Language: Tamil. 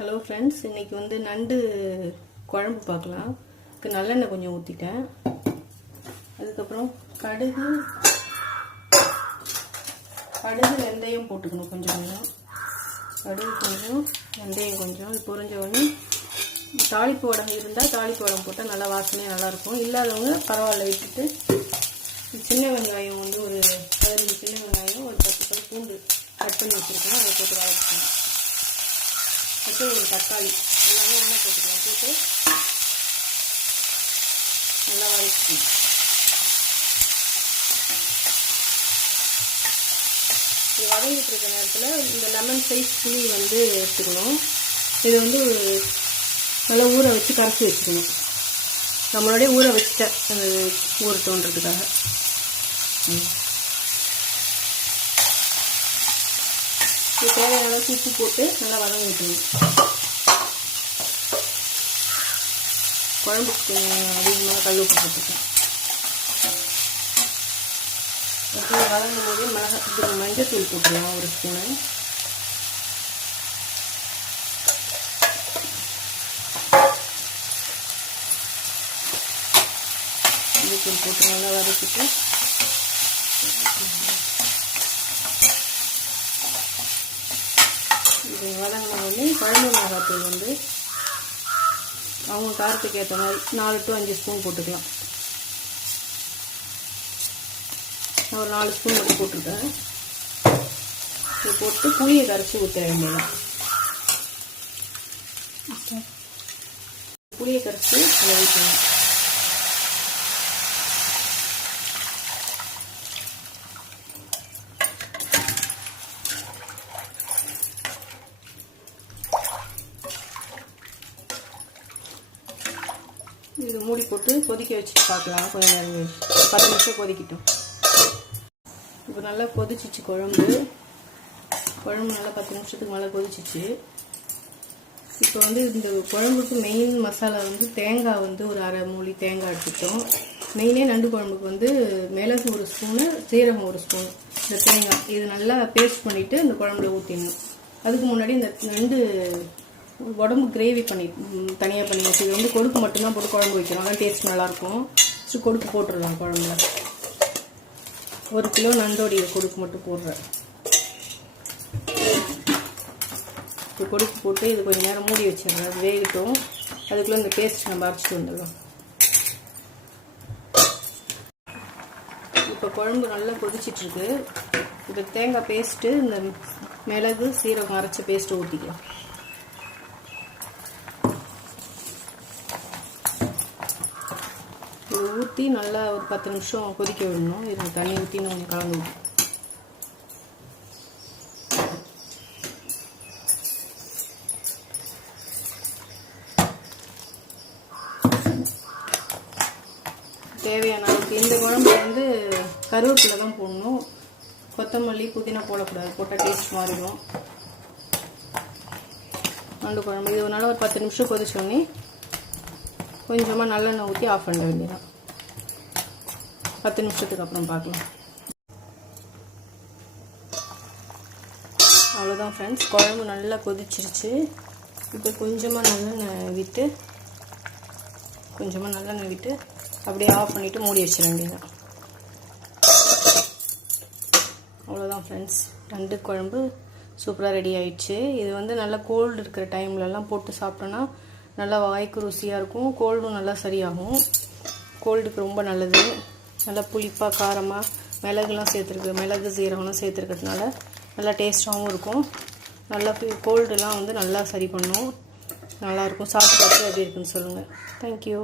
ஹலோ ஃப்ரெண்ட்ஸ், இன்றைக்கி வந்து நண்டு குழம்பு பார்க்கலாம். அதுக்கு நல்லெண்ணெய் கொஞ்சம் ஊற்றிட்டேன். அதுக்கப்புறம் கடுகு வெந்தயம் போட்டுக்கணும். கொஞ்சம் கடுகு கொஞ்சம், வெந்தயம் கொஞ்சம். இது பொரிஞ்ச உடனே தாளிப்பு வடகம் இருந்தால் தாளிப்பு வடகம் போட்டால் நல்லா வாசனையாக நல்லாயிருக்கும். இல்லாதவங்க பரவாயில்ல விட்டுட்டு சின்ன வெங்காயம் வந்து ஒரு 15 சின்ன வெங்காயம், ஒரு 10 பல் பூண்டு கட் பண்ணி வச்சுருக்கேன். அதை போட்டு வதக்கிக்கலாம். அடுத்து ஒரு தக்காளி எல்லாமே ஒன்றா போட்டுக்கலாம். போட்டு நல்லா வதக்கிக்கணும். இது வதங்கிட்டு இருக்க நேரத்தில் இந்த லெமன் சைஸ் புளி வந்து எடுத்துக்கணும். இதை வந்து நல்லா ஊற வச்சு கரைச்சி வச்சுக்கணும். நம்மளோடய ஊற வச்சுட்டேன் அந்த ஊறட்டோன்றதுக்காக. இது தேவையான அளவுக்கு உப்பு போட்டு நல்லா வதங்க வைக்கணும். குழம்புக்கு அதிகமாக கல் உப்பு போட்டுருக்கேன். அப்புறம் வதங்கும் போதே மஞ்சத்தூள் போட்டுக்கலாம் ஒரு ஸ்பூனு. மஞ்சத்தூள் போட்டு நல்லா வதக்கிட்டு இது வதங்கின உடனே குழம்பு மிளகாத்தூள் வந்து அவங்க காரத்துக்கு ஏற்ற மாதிரி 4 to 5 ஸ்பூன் போட்டுக்கலாம். நான் ஒரு 4 ஸ்பூன் மட்டும் போட்டிருக்கேன். இது போட்டு புளியை கரைச்சி ஊற்ற வேண்டியதான். புளியை கரைச்சி அதை ஊற்றணும். இது மூடி போட்டு கொதிக்க வச்சுட்டு பார்க்கலாம். கொஞ்சம் நேரம் 10 நிமிஷம் கொதிக்கிட்டோம். இப்போ நல்லா கொதிச்சிச்சு குழம்பு நல்லா 10 நிமிஷத்துக்கு மேலே கொதிச்சிச்சு. இப்போ வந்து இந்த குழம்புக்கு மெயின் மசாலா வந்து தேங்காய் வந்து ஒரு அரை மூடி தேங்காய் எடுத்துட்டோம். மெயினே நண்டு குழம்புக்கு வந்து மிளகு ஒரு ஸ்பூனு, சீரகம் ஒரு ஸ்பூன், இந்த தேங்காய் இது நல்லா பேஸ்ட் பண்ணிவிட்டு இந்த குழம்புல ஊற்றிடணும். அதுக்கு முன்னாடி இந்த நண்டு உடம்பு கிரேவி பண்ணி தனியாக பண்ணி வச்சு இது வந்து கொடுக்கு மட்டும்தான் போட்டு குழம்பு வைக்கிறோம். அதான் டேஸ்ட் நல்லாயிருக்கும். ஃபஸ்ட்டு கொடுக்கு போட்டுடலாம் குழம்புல. 1 கிலோ நண்டோடைய கொடுக்கு மட்டும் போடுறேன். இப்போ கொடுக்கு போட்டு இது கொஞ்சம் நேரம் மூடி வச்சிடுறேன். அது வேகட்டும். அதுக்குள்ளே இந்த பேஸ்ட் நம்ம அரைச்சிட்டு வந்துடலாம். இப்போ குழம்பு நல்லா கொதிச்சிட்ருக்கு. இப்போ தேங்காய் பேஸ்ட்டு, இந்த மிளகு சீரகம் அரைச்ச பேஸ்ட்டு ஊற்றிக்கலாம். இது ஊற்றி நல்லா ஒரு 10 நிமிஷம் கொதிக்க விடணும். இது தண்ணி ஊற்றி நம்ம கலந்து விடும். தேவையான அளவுக்கு இந்த குழம்பு வந்து கருவேப்பிலை தான் போடணும். கொத்தமல்லி புதினா போடக்கூடாது. போட்டால் டேஸ்ட் மாறிடும். நண்டு குழம்பு இது ஒரு 10 நிமிஷம் கொதிச்சோடனே கொஞ்சமாக நல்லெண்ணெய் ஊற்றி ஆஃப் பண்ண வேண்டியதான். 10 நிமிஷத்துக்கு அப்புறம் பார்க்கலாம். அவ்வளோதான் ஃப்ரெண்ட்ஸ், குழம்பு நல்லா கொதிச்சிருச்சு. இப்போ கொஞ்சமாக நல்லெண்ணெய் விட்டு அப்படியே ஆஃப் பண்ணிவிட்டு மூடி வச்சிட வேண்டியதான். அவ்வளோதான் ஃப்ரெண்ட்ஸ், நண்டு குழம்பு சூப்பராக ரெடி ஆயிடுச்சு. இது வந்து நல்லா கோல்டு இருக்கிற டைம்லலாம் போட்டு சாப்பிட்டோன்னா நல்லா வாய்க்கு ருசியாக இருக்கும். கோல்டும் நல்லா சரியாகும். கோல்டுக்கு ரொம்ப நல்லது. நல்லா புளிப்பாக காரமாக மிளகுலாம் சேர்த்துருக்கு, மிளகு சீரகம்லாம் சேர்த்துருக்கிறதுனால நல்லா டேஸ்ட்டாகவும் இருக்கும். நல்லா கோல்டுலாம் வந்து நல்லா சரி பண்ணும். நல்லாயிருக்கும். சாப்பிட்டு பார்த்து எப்படி இருக்குன்னு சொல்லுங்கள். தேங்க்யூ.